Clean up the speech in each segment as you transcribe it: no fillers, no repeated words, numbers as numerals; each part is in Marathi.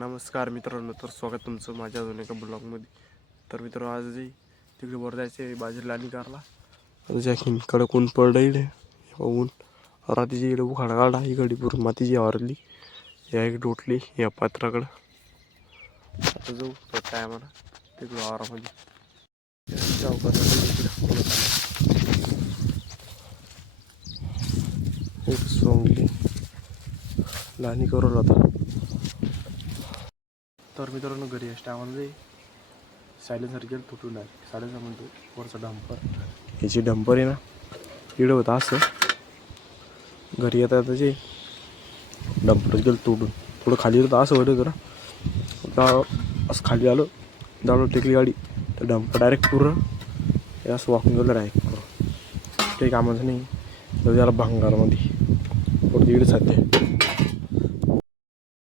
नमस्कार मित्रांनो, तर स्वागत तुमचं माझ्या अजून एका ब्लॉगमध्ये. तर मित्रांनो, आज तिकडे वर जायचे बाजरीला आणि कारला. आता जॅकीन कडक ऊन पडलं इकडे ऊन रात्रीची इकडे उखाडा काढा इकडे पूर्ण मातीची आवरली या एक डोटली या पात्राकडं. आता जाऊ तर काय आम्हाला तिकडं आवारामध्ये एक सोंगली लाणी करून आता. तर मित्रांनो, घरी असते आम्हाला सायलेन्सर गेलं तुटून आहे. सायलेन्सर म्हणतो वरचा डंपर, ह्याची डंपर आहे ना इकडं होतं असं. घरी येता येता जे डंपर गेलं तुटून थोडं खाली होतं असं होतं ना. असं खाली आलं दावलं टेकली गाडी तर डंपर डायरेक्ट पूर्ण असं वाकून गेलं डायरेक्ट पूर्ण. काही कामाचं नाही तर त्याला भांगारमध्ये थोडं तिकडे सध्या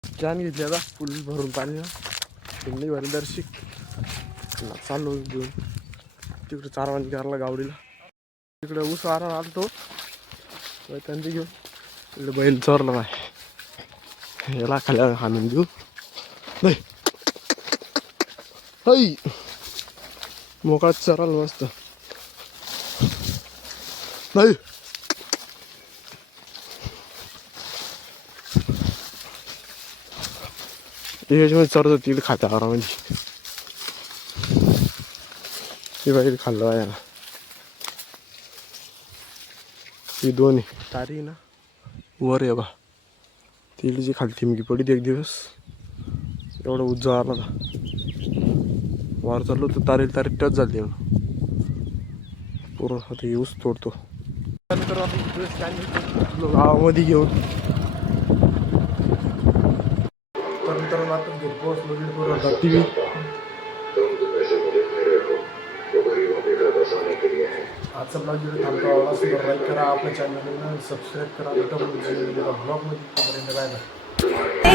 कॅन घेतली आता फुल भरून पाणी नाही भरली दर्शिक चाललो घेऊन तिकडे चारवानी कारला गावडीला. तिकडे ऊस आरा आलतो त्यांचे घेऊन तिकडे बैल चोरला नाही याला खाली हाणून देऊ नाही. हई मोकळाच चरायला मस्त नाही. त्याच्यामध्ये चरतो तिकडे खात्या आरामध्ये ते बाहेर खाल्लं आहे ना. ही दोन्ही तारी ना वर आहे बा तिला जी खाली थिमकी पडली एक दिवस एवढा उज्जा आला ना वार चाललो तर तारी टच झाली पूर्ण. आता यूज तोडतो त्यानंतर आपण गावामध्ये घेऊन तर मित्रांनो आपण घरी पोहोचलो टी व्ही. आजचा ब्लॉग व्हिडिओ थांबतो. आवडला लाईक करा, आपल्या चॅनलला सबस्क्राईब करा. ब्लॉगमध्ये बाय बाय.